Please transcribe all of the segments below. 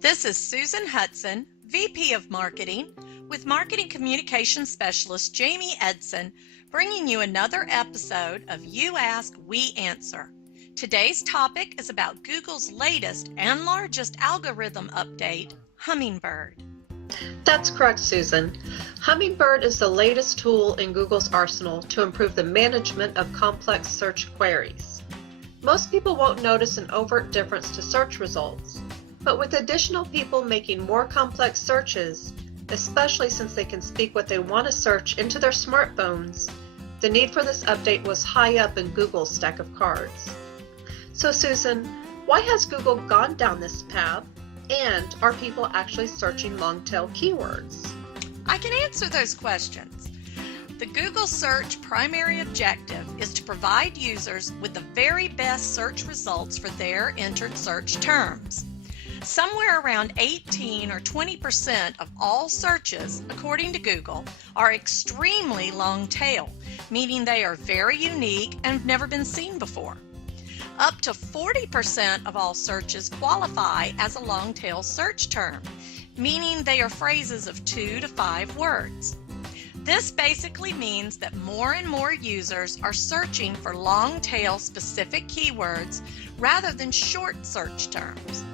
This is Susan Hudson, VP of Marketing, with Marketing Communications Specialist Jamie Edson, bringing you another episode of You Ask, We Answer. Today's topic is about Google's latest and largest algorithm update, Hummingbird. That's correct, Susan. Hummingbird is the latest tool in Google's arsenal to improve the management of complex search queries. Most people won't notice an overt difference to search results, but with additional people making more complex searches, especially since they can speak what they want to search into their smartphones, the need for this update was high up in Google's stack of cards. So Susan, why has Google gone down this path? And are people actually searching long-tail keywords? I can answer those questions. The Google search primary objective is to provide users with the very best search results for their entered search terms. Somewhere around 18 or 20% of all searches, according to Google, are extremely long tail, meaning they are very unique and have never been seen before. Up to 40% of all searches qualify as a long tail search term, meaning they are phrases of 2 to 5 words. This basically means that more and more users are searching for long tail specific keywords rather than short search terms.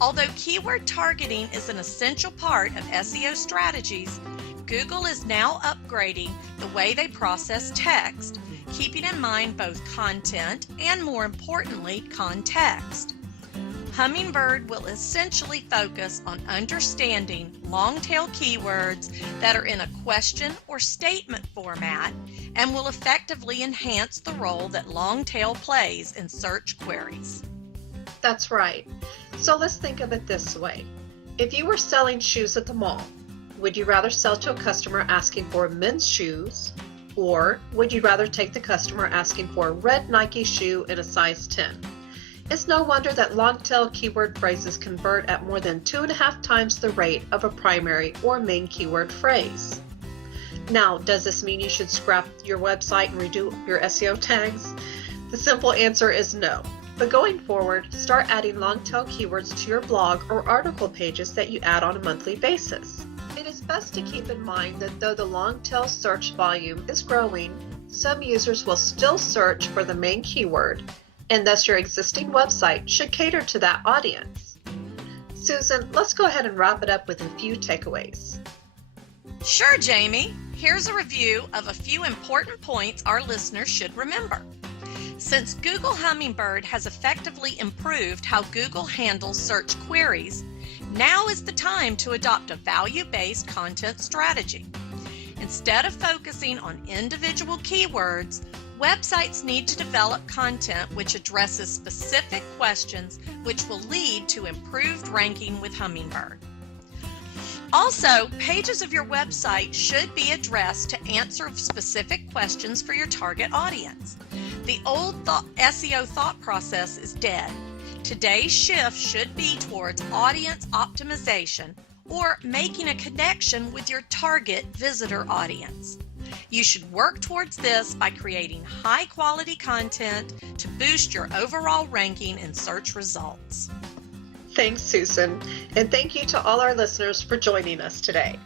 Although keyword targeting is an essential part of SEO strategies, Google is now upgrading the way they process text, keeping in mind both content and, more importantly, context. Hummingbird will essentially focus on understanding long-tail keywords that are in a question or statement format and will effectively enhance the role that long-tail plays in search queries. That's right. So let's think of it this way. If you were selling shoes at the mall, would you rather sell to a customer asking for men's shoes, or would you rather take the customer asking for a red Nike shoe in a size 10? It's no wonder that long-tail keyword phrases convert at more than 2.5 times the rate of a primary or main keyword phrase. Now, does this mean you should scrap your website and redo your SEO tags? The simple answer is no. But going forward, start adding long-tail keywords to your blog or article pages that you add on a monthly basis. It is best to keep in mind that though the long-tail search volume is growing, some users will still search for the main keyword, and thus your existing website should cater to that audience. Susan, let's go ahead and wrap it up with a few takeaways. Sure, Jamie. Here's a review of a few important points our listeners should remember. Since Google Hummingbird has effectively improved how Google handles search queries, now is the time to adopt a value-based content strategy. Instead of focusing on individual keywords, websites need to develop content which addresses specific questions which will lead to improved ranking with Hummingbird. Also, pages of your website should be addressed to answer specific questions for your target audience. The old SEO thought process is dead. Today's shift should be towards audience optimization or making a connection with your target visitor audience. You should work towards this by creating high-quality content to boost your overall ranking in search results. Thanks, Susan, and thank you to all our listeners for joining us today.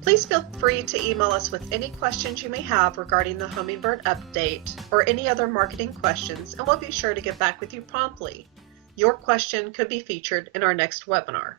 Please feel free to email us with any questions you may have regarding the Hummingbird update or any other marketing questions, and we'll be sure to get back with you promptly. Your question could be featured in our next webinar.